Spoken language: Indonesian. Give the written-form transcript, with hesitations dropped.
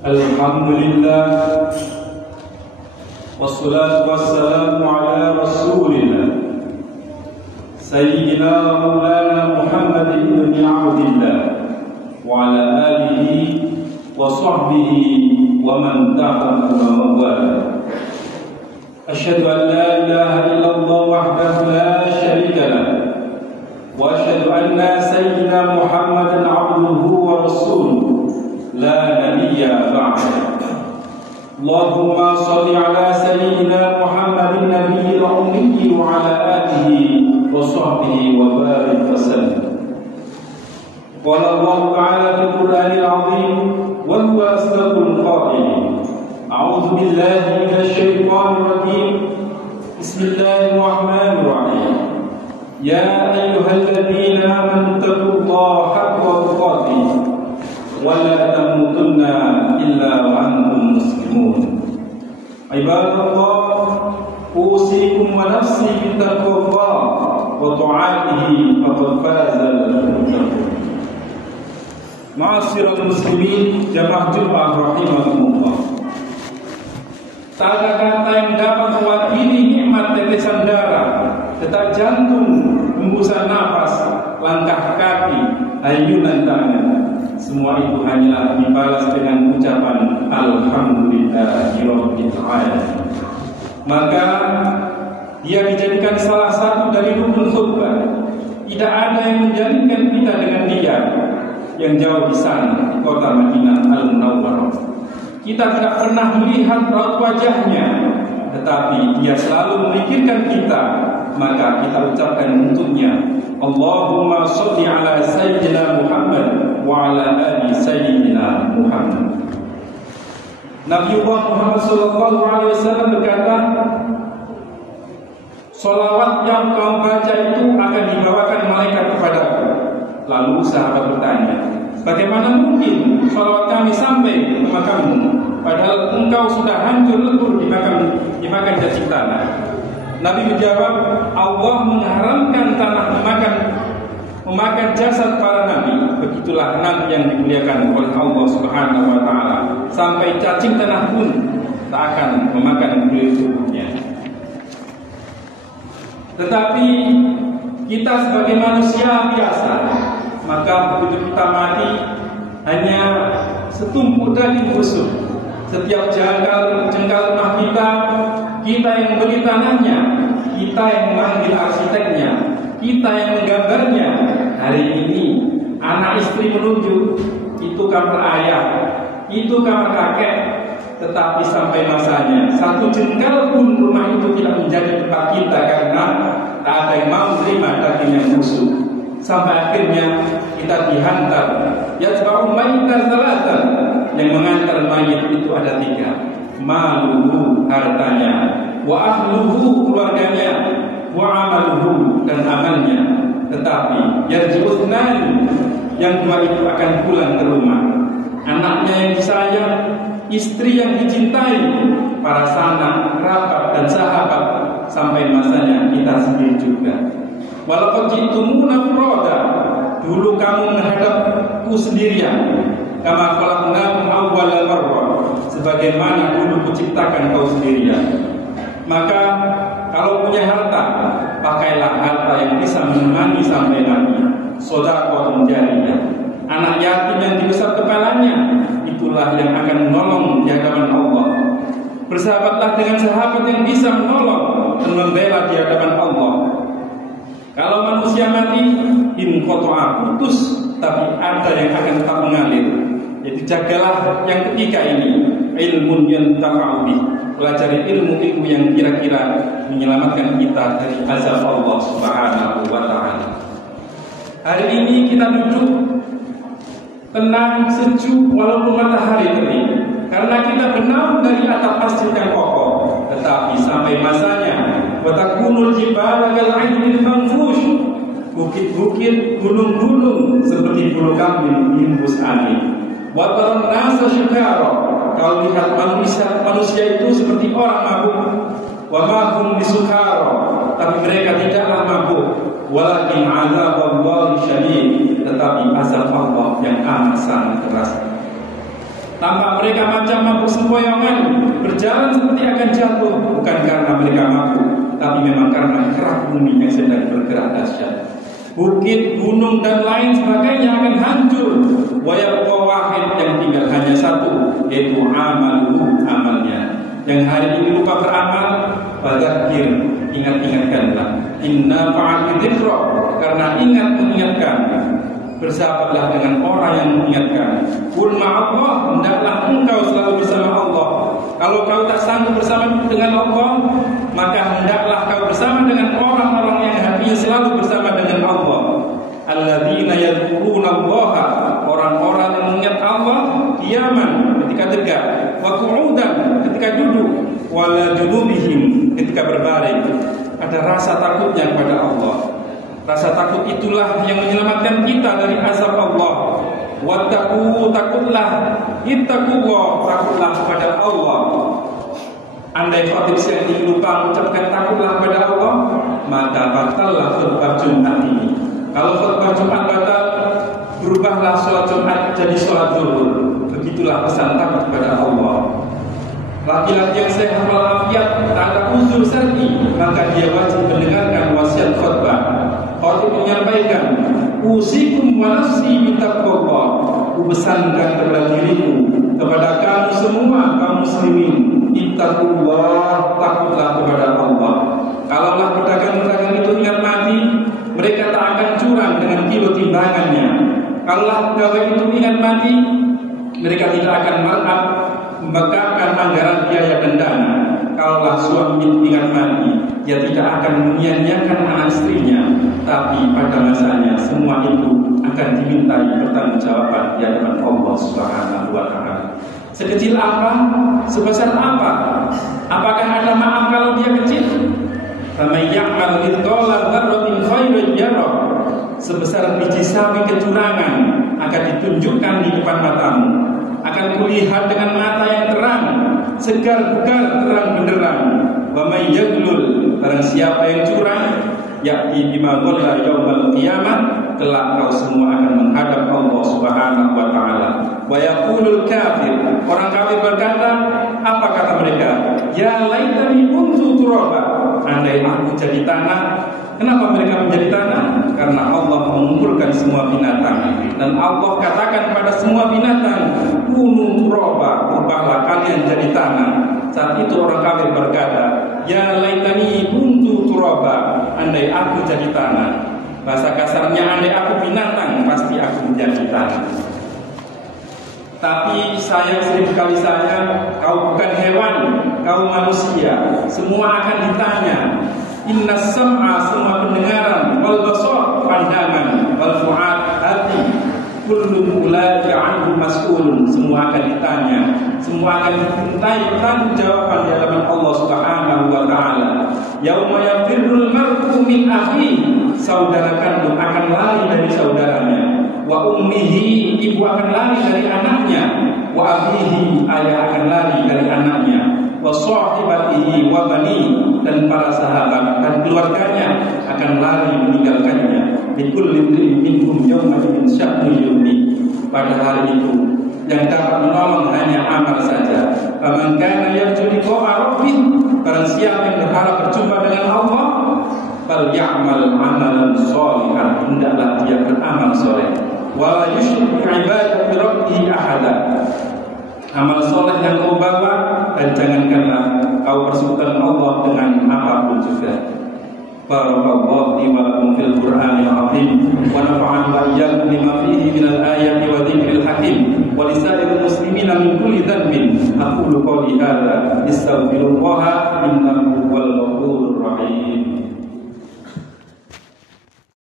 Alhamdulillah, wassalatu wassalamu ala rasulillah Sayyidina wa maulana Muhammad ibn Abdillah wa ala alihi wa sahbihi wa man tabi'ahu wa mawala. Asyhadu an la ilaha illallah wahdahu la syarika lah wa asyhadu anna sayyidina Muhammadan abduhu wa rasuluh la nabiyya ba'da. Allahumma shalli ala sayyidina Muhammadin nabiyil ummi wa ala alihi wa sahbihi wa barik wa sallam. Qala Allah ta'ala fil Qur'anil 'azim wa huwa asdaqul qa'ilin. A'udzu billahi minasy syaithanir rajim. Bismillahir rahmanir rahim. Ya ayyuhalladzina amanu taqullaha haqqa tuqatih wa la tamutunna illa wa antum muslimun. Ibadallah, usikum wa nafsi bittaqwallah wa ta'atihi faqad fazal muttaqun. Ma'asyiral muslimin, jamaah Jumat rahimakumullah. Tak ada kata yang dapat mewakili nikmat tetesan darah, detak jantung, hembusan nafas, langkah kaki, ayunan tangan. Semua itu hanyalah dibalas dengan ucapan Alhamdulillahirabbil alamin. Maka dia dijadikan salah satu dari rukun khutbah. Tidak ada yang menjalinkan kita dengan dia yang jauh di sana, di kota Madinah Al-Munawwarah. Kita tidak pernah melihat raut wajahnya, tetapi dia selalu memikirkan kita. Maka kita ucapkan untuknya, Allahumma sholli ala sayyidina Muhammad wa ala ali sayyidina Muhammad. Nabiullah Muhammad sallallahu alaihi wasallam berkata, salawat yang kau baca itu akan dibawakan malaikat kepadaku. Lalu sahabat bertanya, bagaimana mungkin salawat kami sampai ke makammu, padahal engkau sudah hancur lebur dimakan cacing tanah? Nabi menjawab, Allah mengharamkan tanah memakan jasad para nabi. Begitulah nabi yang dimuliakan oleh Allah Subhanahu wa taala. Sampai cacing tanah pun tak akan memakan kulit tubuhnya. Tetapi kita sebagai manusia biasa, maka begitu kita mati hanya setumpuk daging busuk. Setiap jengkal rumah kita yang membeli tanahnya, kita yang memanggil arsiteknya, kita yang menggambarnya. Hari ini anak istri menunjuk, itu kamar ayah, itu kamar kakek. Tetapi sampai masanya, satu jengkal pun rumah itu tidak menjadi tempat kita karena tak ada yang mau menerima daging yang busuk. Sampai akhirnya kita dihantar. Yatba'u mayyitan salatan. Yang mengantar mayit itu ada 3. Maluhu, hartanya, wa ahluhu, keluarganya, wa amaluhu, dan amalnya. Tetapi yarji'uthnan, yang 2 itu akan pulang ke rumah. Anaknya yang disayang, istri yang dicintai, para sanak, kerabat dan sahabat. Sampai masanya kita sendiri juga. Walaupun jitumuna furada, dulu kamu menghadapku sendirian. Kama khalaqnakum awwala marrah, sebagaimana dulu kuciptakan kau sendirian. Maka kalau punya harta, pakailah harta yang bisa menemani sampai mati. Shadaqatun jariyah. Anak yatim yang dibesar kepalanya, itulah yang akan menolong di hadapan Allah. Bersahabatlah dengan sahabat yang bisa menolong dan membela di hadapan Allah. Kalau manusia mati, inqata'a, putus, tapi ada yang akan tetap mengalir. Jadi jagalah yang ketiga ini, ilmun yantafa'u bih. Pelajari ilmu-ilmu yang kira-kira menyelamatkan kita dari azab Allah Subhanahu wa taala. Hari ini kita duduk tenang, sejuk walaupun matahari terik, karena kita benar dari atap masjid yang kokoh. Tetapi sampai masanya, wa takunul jibala kal 'ainil manfush, bukit-bukit, gunung-gunung seperti bulu kambing dihembus angin. Wa taran nasa syukara, kau lihat manusia itu seperti orang mabuk. Wa ma hum bisukara, tapi mereka tidaklah mabuk. Walakin azaballahi syadid, tetapi azab Allah yang amat sangat keras. Tampak mereka macam mabuk sempoyongan, berjalan seperti akan jatuh, bukan karena mereka mabuk, tapi memang karena kerak bumi yang sedang bergerak dahsyat. Bukit, gunung dan lain sebagainya akan hancur. Wa yabqa wahid, yang tinggal hanya satu, yaitu amalnya. Yang hari ini lupa beramal, fadzakir, ingat-ingatkanlah. Inna fa'al dzikra, karena ingat mengingatkan. Bersahabatlah dengan orang yang mengingatkan. Qul ma'allah, hendaklah engkau selalu bersama Allah. Kalau kau tak sanggup bersama dengan Allah, maka hendaklah kau bersama dengan orang-orang yang hatinya selalu bersama dengan Allah. Alladzina yadhkurunallaha, orang-orang yang mengingat Allah qiyaman, ketika tegak, wa qu'udan, ketika duduk, wala junubihim, ketika berbaring. Ada rasa takutnya kepada Allah. Rasa takut itulah yang menyelamatkan kita dari azab Allah. Wattaqu, takutlah, ittaqullah, takutlah kepada Allah. Andai khatib yang ingin lupa mengucapkan takutlah kepada Allah, maka batallah khutbah Jumat ini. Kalau khutbah Jumat batal, berubahlah sholat Jumat jadi sholat zuhur. Begitulah pesan takut kepada Allah. Laki-laki yang sehat walafiat, tak ada uzur syar'i, maka dia wajib mendengarkan wasiat khutbah. Khatib menyampaikan, usikum wa nafsi bittaqwallah, kupesankan kepada diriku, kepada kamu semua kaum muslimin, ittaqullah, takutlah kepada Allah. Kalaulah pedagang-pedagang itu ingat mati, mereka tak akan curang dengan kilo timbangannya. Kalaulah pegawai itu ingat mati, mereka tidak akan membakar anggaran biaya dan dana. Kalaulah suami ingat mati, dia tidak akan menyia-nyiakan anak istrinya, tapi pada masanya semua itu akan dimintai pertanggungjawaban di hadapan Allah Subhanahu wa taala. Sekecil apa, sebesar apa? Apakah ada maaf kalau dia kecil? Faman ya'mal mithqala dzarratin khairan yarah. Sebesar biji sawi kecurangan akan ditunjukkan di depan matamu. Akan kulihat dengan mata yang terang, segar bugar, terang benderang. Wa may yaglul, barang siapa yang curang, ya'ti bima ghalla yaumal qiyamah, kelak kau semua akan menghadap Allah Subhanahu wa taala. Wa yaqulul kafir, orang kafir berkata, apa kata mereka? Ya laitani kuntu turaba, andai aku jadi tanah. Kenapa mereka menjadi tanah? Karena Allah mengumpulkan semua binatang, dan Allah katakan pada semua binatang, kunu turaba, ubahlah kalian jadi tanah. Saat itu orang kafir berkata, ya laitani kuntu turaba, andai aku jadi tanah. Bahasa kasarnya, andai aku binatang, pasti aku menjadi tanah. Tapi sayang seribu kali sayang, kau bukan hewan, kau manusia. Semua akan ditanya. Inna sam'a, semua pendengaran, wal basar, pandangan, wal fu'ad, hati, kullu ulaika anhu mas'ulun, semua akan ditanya, semua akan dimintai pertanggungjawaban di hadapan Allah Subhanahu wa taala. Yauma yafirrul mar'u min akhihi, saudara kandung akan lari dari saudaranya. Wa ummihi, ibu akan lari dari anaknya. Wa abihi, ayah akan lari dari anaknya. Wa sahibatihi wa bani, dan para sahabat dan keluarganya akan lari meninggalkannya. Bikulli imrin minhum yawma idin sya'nu yughni, pada hari itu yang dapat menolong hanya amal saja. Faman kana yarju liqa'a rabbih, barang siapa yang berharap berjumpa dengan Allah, fal ya'mal 'amalan shalihan, hendaklah dia beramal saleh. Wa la yusyrik bi ibadati rabbih ahada, amal soleh yang kau bawa, dan jangankanlah kau persekutukan Allah dengan apapun juga. Barakallahu li wa lakum fil Qur'anil azim, wa nafa'ani wa iyyakum bima fihi minal ayati wa dzikril hakim, wa lisairil muslimina min kulli dhanbin. Aqulu qawli hadza, astaghfirullah innahu